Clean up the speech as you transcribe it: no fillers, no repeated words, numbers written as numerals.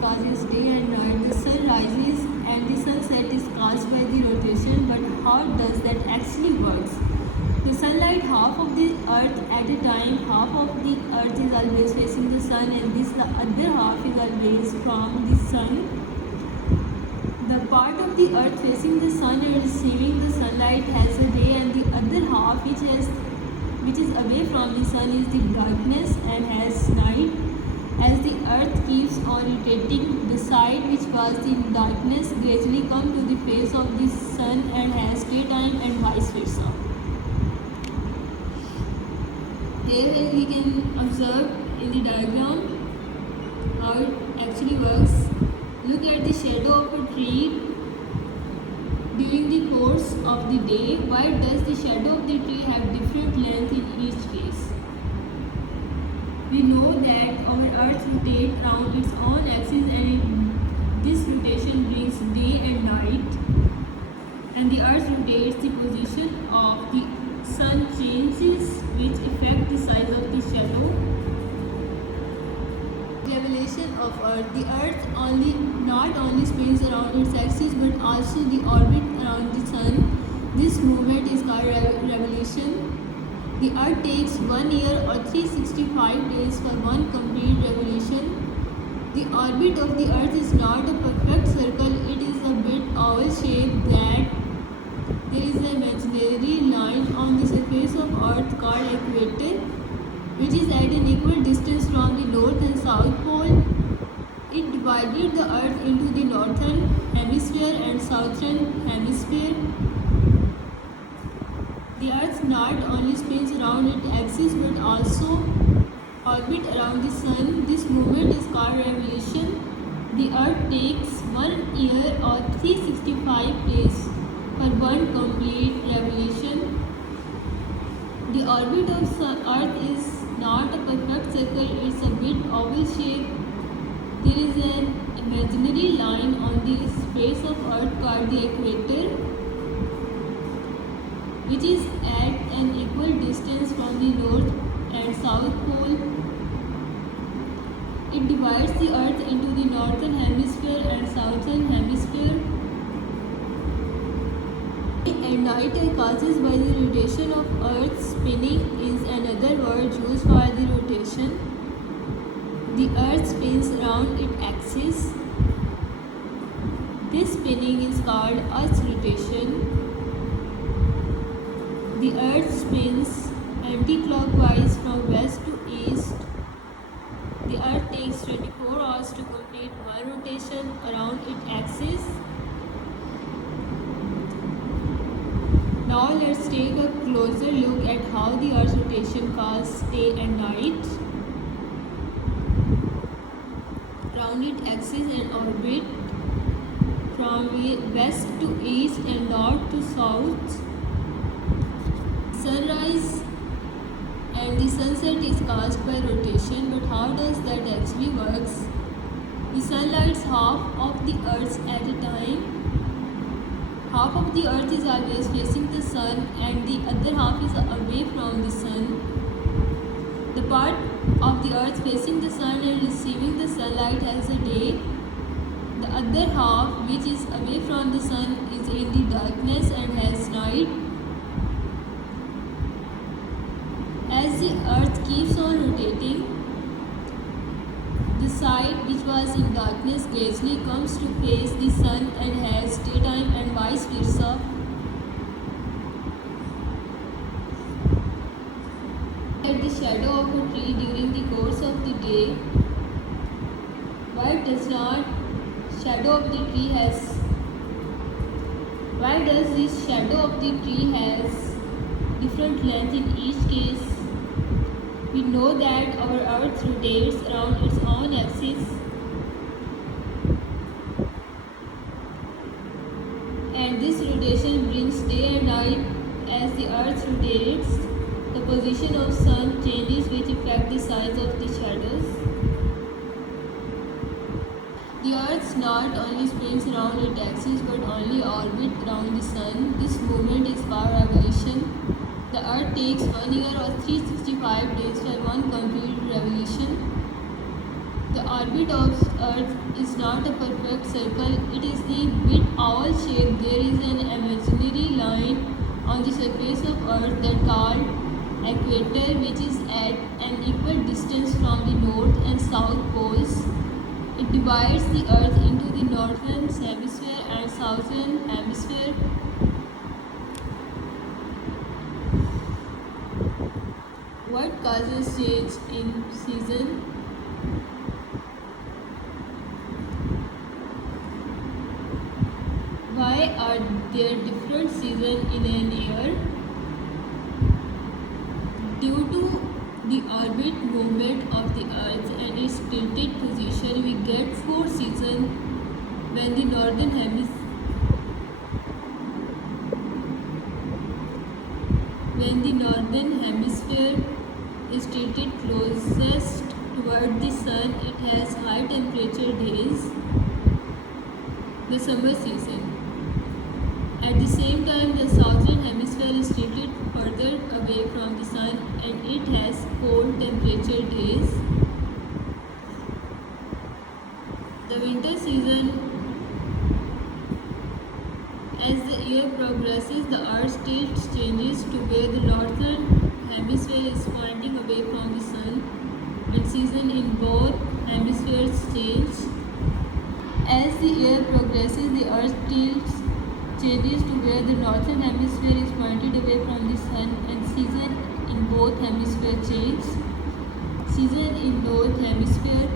causes day and night. The sun rises and the sunset is caused by the rotation, but how does that actually works? The sunlight half of the earth at a time, half of the earth is always facing the sun and this the other half is always from the sun. The part of the earth facing the sun and receiving the sunlight has a day, and the other half which is away from the sun is the darkness and has night. As the earth keeps on rotating, the side which was the darkness gradually comes to the face of the sun and has daytime and vice versa. Here we can observe in the diagram how it actually works. Look at the shadow of a tree during the course of the day. Why does the shadow of the tree have different length in each case? We know that our earth rotates around its own axis, and this rotation brings day and night, and the earth rotates. The position of the sun changes, which affect the size of the shadow. Revolution of earth. The earth not only spins around its axis but also the orbit around the sun. This movement is called revolution. The earth takes 1 year or 365 days for one complete revolution. The orbit of the earth is not a perfect circle, it is a bit oval shaped that there is an imaginary line on the surface of earth called equator, which is at an equal distance from the north and south pole. It divided the earth into the northern hemisphere and southern hemisphere. The earth not only spins around its axis but also orbit around the sun. This movement is called revolution. The earth takes 1 year or 365 days for one complete revolution. The orbit of the earth is not a perfect circle, it's a bit oval shape. There is an imaginary line on the face of earth called the equator, which is at an equal distance from the north and south pole. It divides the earth into the northern hemisphere and southern hemisphere. And night are causes by the rotation of earth. Spinning is another word used for the rotation. The earth spins around its axis. This spinning is called earth's rotation. The earth spins anti-clockwise from west to east. The earth takes 24 hours to complete one rotation around its axis. Now let's take a closer look at how the earth's rotation causes day and night around its axis and orbit from west to east and north to south. Sunrise and the sunset is caused by rotation, but how does that actually works? The sun lights half of the earth at a time. Half of the earth is always facing the sun and the other half is away from the sun. The part of the earth facing the sun and receiving the sunlight has a day. The other half, which is away from the sun, is in the darkness and has night. As the earth keeps on rotating, the side which was in darkness gradually comes to face the sun and has daytime and vice versa. At the shadow of a tree during the course of the day, why does this shadow of the tree has different length in each case? We know that our earth rotates around its own axis, and this rotation brings day and night. As the earth rotates, the position of sun changes, which affect the size of the shadows. The earth not only spins around its axis but only orbits around the sun. This movement is called revolution. The earth takes 1 year or 365 days for one complete revolution. The orbit of Earth is not a perfect circle, it is the bit owl shape. There is an imaginary line on the surface of Earth that called equator, which is at an equal distance from the north and south poles. It divides the Earth into the northern hemisphere and southern hemisphere. What causes change in season? Why are there different seasons in an year? Due to the orbit movement of the Earth and its tilted position, we get 4 seasons when the northern hemisphere is tilted closest toward the sun. It has high temperature days, the summer season. At the same time, the southern hemisphere is tilted further away from the sun and it has cold temperature days. The winter season. As the year progresses, the Earth's tilt changes to where the northern hemisphere is pointing away from the sun, and season in both hemispheres change. As the year progresses, the Earth's tilt changes to where the northern hemisphere is pointed away from the sun, and season in both hemispheres change. Season in both hemispheres.